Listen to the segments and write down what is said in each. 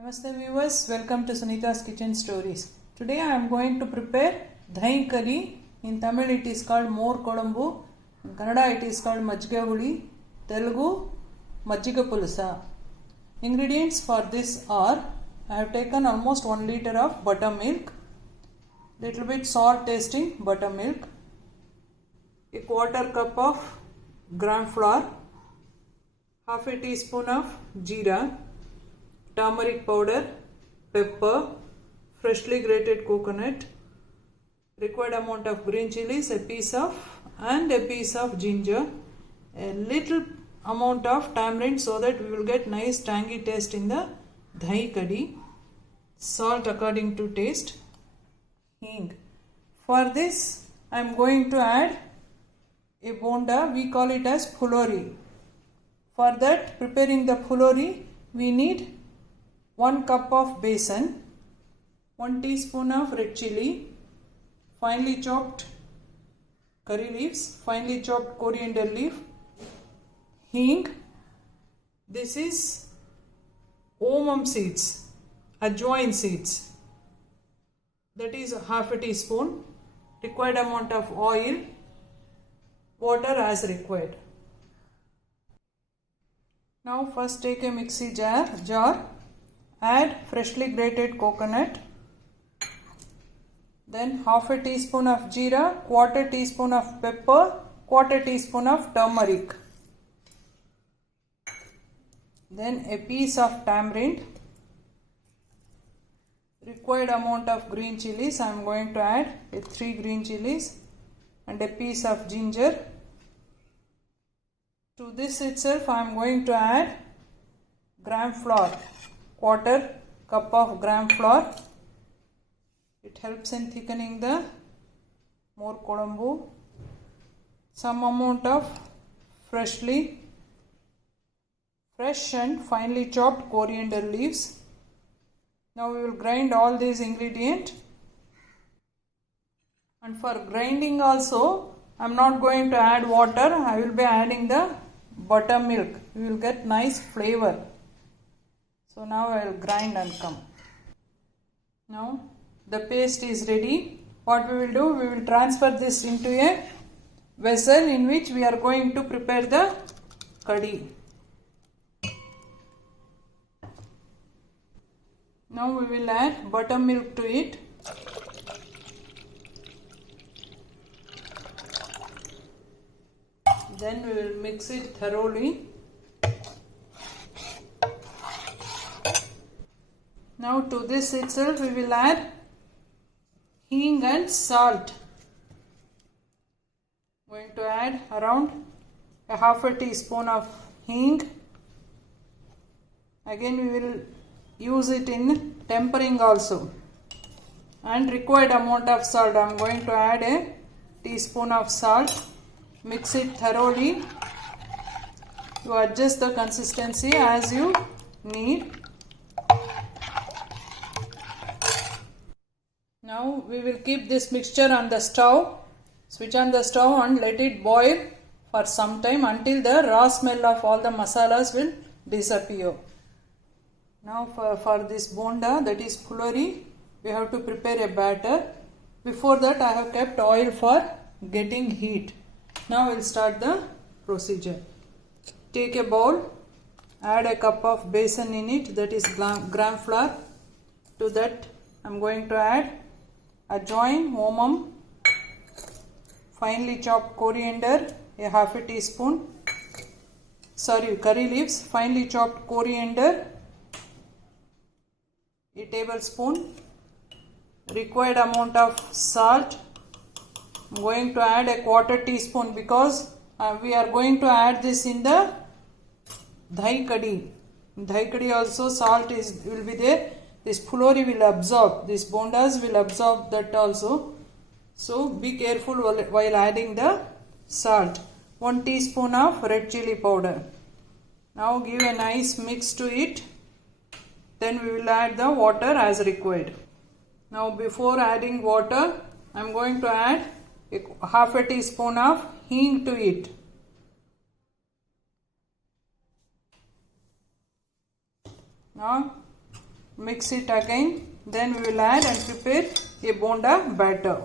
Namaste viewers, welcome to Sunita's Kitchen Stories. Today I am going to prepare dahi curry. In Tamil it is called more kodambu. In Kannada it is called majjiga huli. Telugu majjiga pulusa. Ingredients for this are: I have taken almost 1 liter of buttermilk, little bit salt tasting buttermilk, a quarter cup of gram flour, half a teaspoon of jeera, turmeric powder, pepper, freshly grated coconut, required amount of green chilies, a piece of ginger, a little amount of tamarind so that we will get nice tangy taste in the dahi curry, salt according to taste, hing. For this I am going to add a bonda, we call it as pulori. For that, preparing the pulori, we need 1 cup of besan, 1 teaspoon of red chili, finely chopped curry leaves, finely chopped coriander leaf, hing. This is omam seeds, ajwain seeds, that is half a teaspoon, required amount of oil, water as required. Now first take a mixie jar, add freshly grated coconut, then half a teaspoon of jeera, quarter teaspoon of pepper, quarter teaspoon of turmeric, then a piece of tamarind, required amount of green chilies. I am going to add 3 green chilies and a piece of ginger. To this itself I am going to add gram flour, quarter cup of gram flour. It helps in thickening the more kodambu. Some amount of fresh and finely chopped coriander leaves. Now we will grind all these ingredients. And for grinding also, I am not going to add water. I will be adding the buttermilk. You will get nice flavor. So now I will grind and come. Now the paste is ready. What we will do, we will transfer this into a vessel in which we are going to prepare the curry. Now we will add buttermilk to it. Then we will mix it thoroughly. Now to this itself we will add hing and salt. Going to add around a half a teaspoon of hing. Again we will use it in tempering also. And required amount of salt. I am going to add a teaspoon of salt. Mix it thoroughly. You adjust the consistency as you need. Now we will keep this mixture on the stove. Switch on the stove and let it boil for some time until the raw smell of all the masalas will disappear. Now for this bonda, that is pulori, we have to prepare a batter. Before that I have kept oil for getting heat. Now we will start the procedure. Take a bowl, add a cup of besan in it, that is gram flour. To that I am going to add ajwain, omam, finely chopped coriander, a half a teaspoon, curry leaves, finely chopped coriander, a tablespoon, required amount of salt. I am going to add a quarter teaspoon because we are going to add this in the dahi curry. In dahi curry also salt will be there. This pulori will absorb, these bondas will absorb that also. So be careful while adding the salt. 1 teaspoon of red chili powder. Now give a nice mix to it. Then we will add the water as required. Now before adding water, I am going to add half a teaspoon of hing to it. Now mix it again. Then we will add and prepare a bonda batter.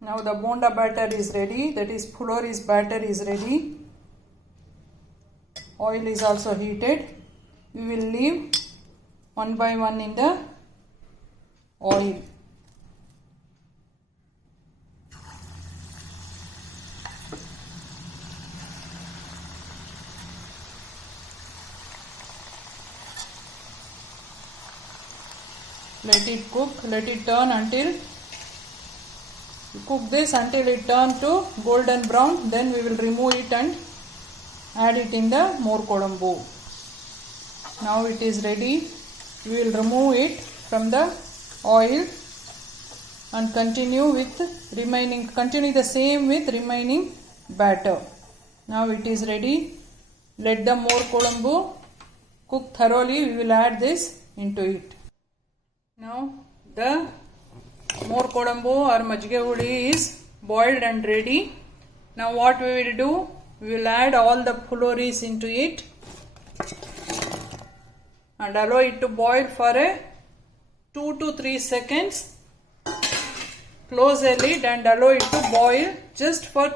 Now the bonda batter is ready, that is Phuloris batter is ready. Oil is also heated. We will leave one by one in the oil. Let it cook, let it turn until, cook this until it turn to golden brown. Then we will remove it and add it in the more kodambu. Now it is ready. We will remove it from the oil and continue the same with remaining batter. Now it is ready. Let the more kodambu cook thoroughly. We will add this into it. Now the more kodambu or majge hudi is boiled and ready. Now what we will do? We will add all the phuloris into it and allow it to boil for a 2 to 3 seconds. Close the lid and allow it to boil just for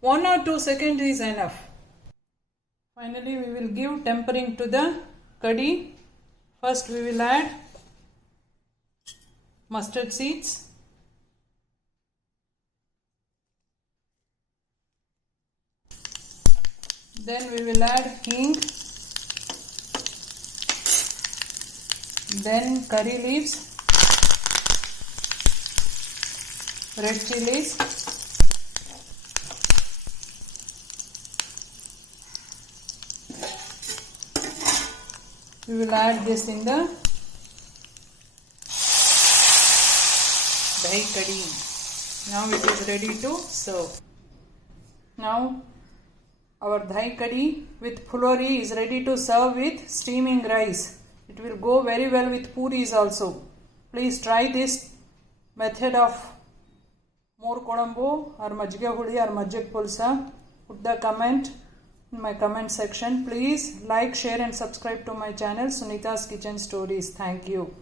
1 or 2 seconds is enough. Finally, we will give tempering to the curry. First we will add mustard seeds, then we will add hing, then curry leaves, red chilies, we will add this in the dahi kadhi. Now it is ready to serve. Now our dahi kadhi with phulori is ready to serve with steaming rice. It will go very well with puris also. Please try this method of more kodambu or majge hudi or majjak pulsa. Put the comment in my comment section. Please like, share and subscribe to my channel Sunita's Kitchen Stories. Thank you.